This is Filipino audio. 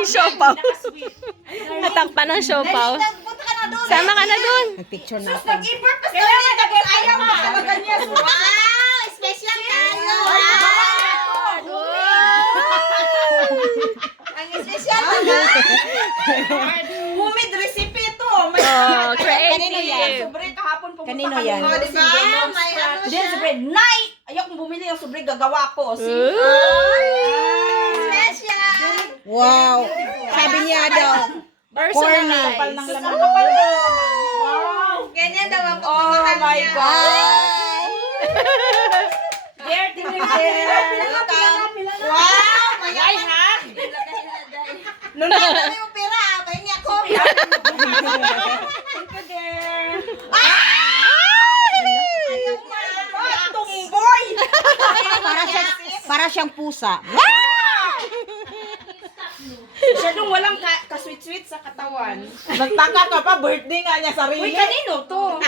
ng siopaw. Natakpan ng siopaw. Punta ka na doon. Sama ka na dun. Picture Sus, natin. nag-import pa sa ulit. Ayaw mo talaga niya. Wow! Special kayo! Ang special naman. Humid recipe ito. May Oh, Kanino yan? creative. sobre kahapon pumunta Kanino kami yan? mga Diba? disindenos. May ano Hindi, siya. sobre. Nay! Ayaw kong bumili ng sobre. Gagawa ko. See? Special! Wow. Sabi niya daw. Personalized. Kapal ng laman. Kapal ng laman. Wow! Ganyan daw ang Oh pagmamahal my niya. God! There, tingnan Wow! Ay, ha? Nung nakakami mo pera, pahingi ako. Thank you, dear. Ayaw niya. Ah, tumboy! Para siyang pusa. Siya nung walang ka-sweet-sweet sa katawan. Nagtaka ka pa, birthday nga niya sarili. Uy, kanino to?